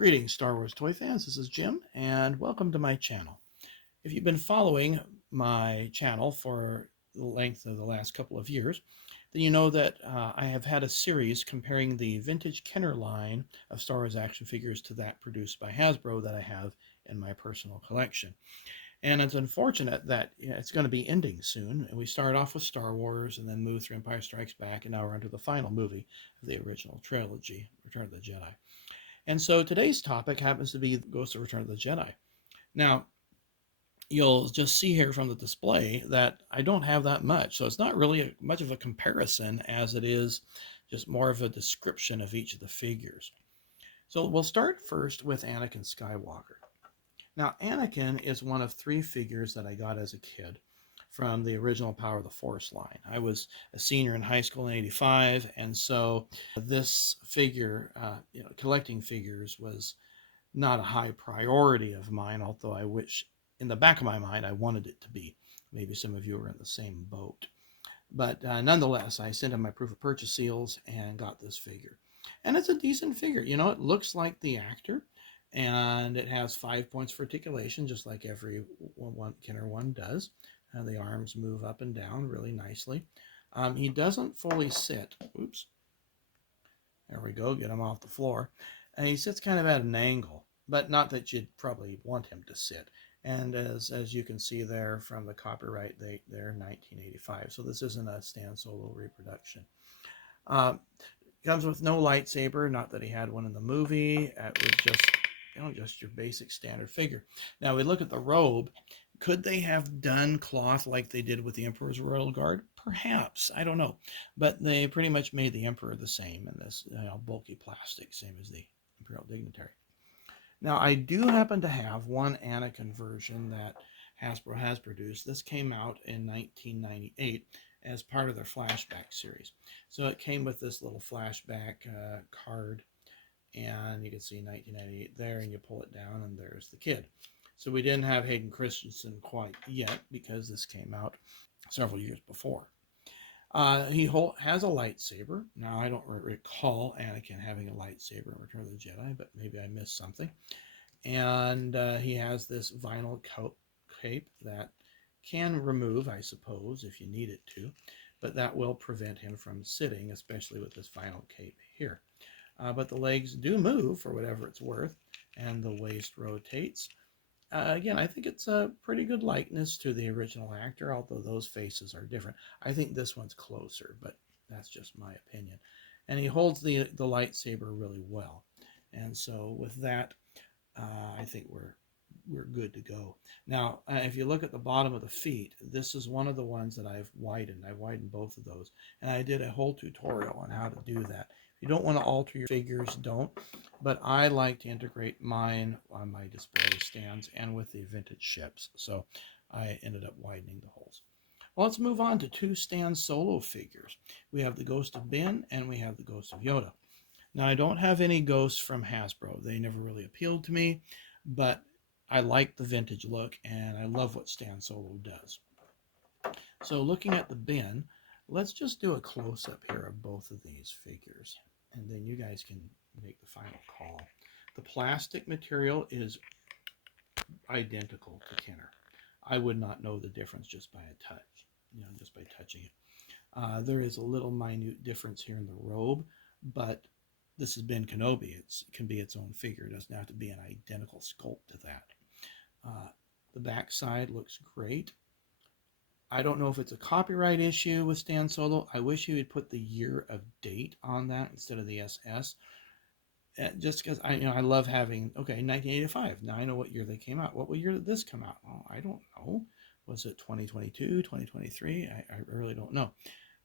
Greetings, Star Wars toy fans. This is Jim, and welcome to my channel. If you've been following my channel for the length of the last couple of years, then you know that I have had a series comparing the vintage Kenner line of Star Wars action figures to that produced by Hasbro that I have in my personal collection. And it's unfortunate that it's going to be ending soon. And we started off with Star Wars and then moved through Empire Strikes Back, and now we're into the final movie of the original trilogy, Return of the Jedi. And so today's topic happens to be Ghost of Return of the Jedi. Now, you'll just see here from the display that I don't have that much. So it's not really much of a comparison as it is just more of a description of each of the figures. So we'll start first with Anakin Skywalker. Now, Anakin is one of three figures that I got as a kid from the original Power of the Force line. I was a senior in high school in '85, and so this figure, collecting figures was not a high priority of mine, although I wish in the back of my mind I wanted it to be. Maybe some of you are in the same boat. But nonetheless, I sent in my proof of purchase seals and got this figure. And it's a decent figure. You know, it looks like the actor, and it has 5 points for articulation, just like every Kenner one does. The arms move up and down really nicely. He doesn't fully sit. Oops. There we go. Get him off the floor. And he sits kind of at an angle, but not that you'd probably want him to sit. And as you can see there from the copyright date there, 1985. So this isn't a Stan Solo reproduction. Comes with no lightsaber. Not that he had one in the movie. It was just your basic standard figure. Now we look at the robe. Could they have done cloth like they did with the Emperor's Royal Guard? Perhaps. I don't know. But they pretty much made the Emperor the same in this bulky plastic, same as the Imperial Dignitary. Now, I do happen to have one Anakin version that Hasbro has produced. This came out in 1998 as part of their flashback series. So it came with this little flashback card, and you can see 1998 there, and you pull it down, and there's the kid. So we didn't have Hayden Christensen quite yet because this came out several years before. He has a lightsaber. Now, I don't recall Anakin having a lightsaber in Return of the Jedi, but maybe I missed something. And he has this vinyl cape that can remove, I suppose, if you need it to, but that will prevent him from sitting, especially with this vinyl cape here. But the legs do move for whatever it's worth, and the waist rotates. Again, I think it's a pretty good likeness to the original actor, although those faces are different. I think this one's closer, but that's just my opinion. And he holds the lightsaber really well. And so with that, I think we're good to go. Now, if you look at the bottom of the feet, this is one of the ones that I've widened. I widened both of those. And I did a whole tutorial on how to do that. If you don't want to alter your figures, don't. But I like to integrate mine on my display stands and with the vintage ships. So I ended up widening the holes. Well, let's move on to two Stan Solo figures. We have the Ghost of Ben and we have the Ghost of Yoda. Now, I don't have any ghosts from Hasbro. They never really appealed to me, but I like the vintage look and I love what Stan Solo does. So looking at the Ben, let's just do a close-up here of both of these figures, and then you guys can make the final call. The plastic material is identical to Kenner. I would not know the difference just by a touch, just by touching it. There is a little minute difference here in the robe, but this has been Kenobi. It can be its own figure. It doesn't have to be an identical sculpt to that. The back side looks great. I don't know if it's a copyright issue with Stan Solo. I wish he would put the year of date on that instead of the SS. Just because I love having, 1985. Now I know what year they came out. What year did this come out? Oh, I don't know. Was it 2022, 2023? I really don't know.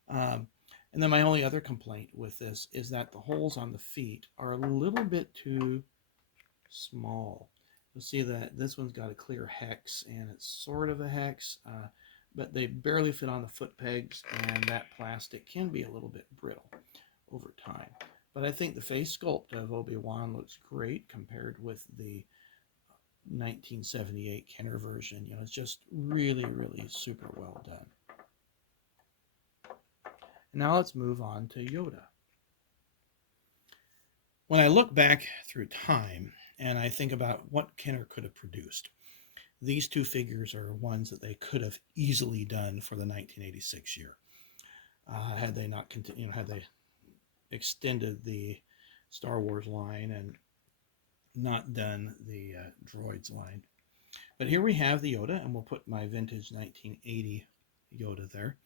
And then my only other complaint with this is that the holes on the feet are a little bit too small. You'll see that this one's got a clear hex, and it's sort of a hex, but they barely fit on the foot pegs, and that plastic can be a little bit brittle over time. But I think the face sculpt of Obi-Wan looks great compared with the 1978 Kenner version. It's just really, really super well done. Now let's move on to Yoda. When I look back through time, and I think about what Kenner could have produced. These two figures are ones that they could have easily done for the 1986 year, had they not continued, had they extended the Star Wars line and not done the droids line. But here we have the Yoda, and we'll put my vintage 1980 Yoda there.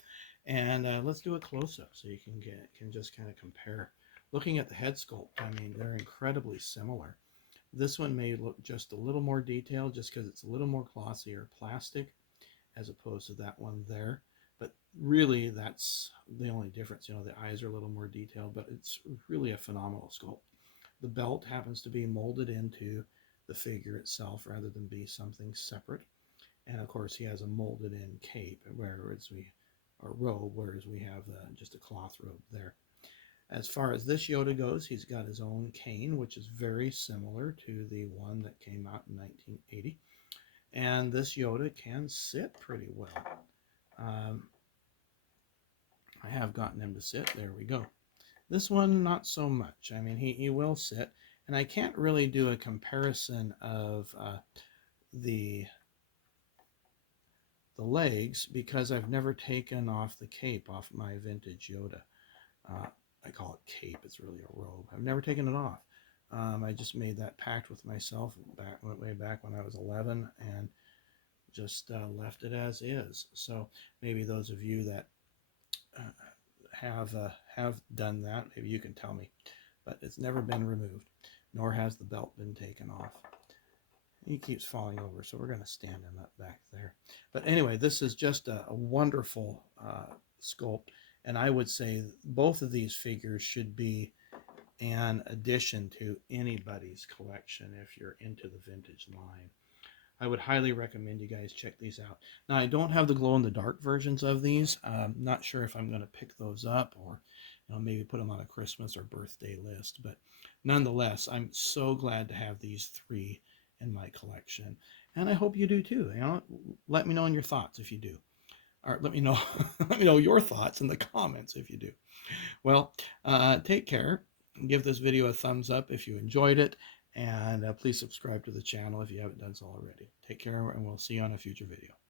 And let's do a close-up so you can just kind of compare. Looking at the head sculpt, I mean, they're incredibly similar. This one may look just a little more detailed just because it's a little more glossy or plastic as opposed to that one there. But really, that's the only difference. You know, the eyes are a little more detailed, but it's really a phenomenal sculpt. The belt happens to be molded into the figure itself rather than be something separate. And of course, he has a molded in cape, or robe, whereas we have just a cloth robe there. As far as this Yoda goes, he's got his own cane, which is very similar to the one that came out in 1980. And this Yoda can sit pretty well. I have gotten him to sit. There we go. This one, not so much. I mean, he will sit. And I can't really do a comparison of the legs because I've never taken off the cape off my vintage Yoda. I call it cape. It's really a robe. I've never taken it off. I just made that pact with myself way back when I was 11 and just left it as is. So maybe those of you that have done that, maybe you can tell me. But it's never been removed, nor has the belt been taken off. He keeps falling over, so we're going to stand him up back there. But anyway, this is just a wonderful sculpt, and I would say both of these figures should be an addition to anybody's collection if you're into the vintage line. I would highly recommend you guys check these out. Now, I don't have the glow-in-the-dark versions of these. I'm not sure if I'm going to pick those up or maybe put them on a Christmas or birthday list. But nonetheless, I'm so glad to have these three in my collection. And I hope you do too. Let me know your thoughts if you do. Or let me know, let me know your thoughts in the comments if you do. Well, take care. Give this video a thumbs up if you enjoyed it. And please subscribe to the channel if you haven't done so already. Take care, and we'll see you on a future video.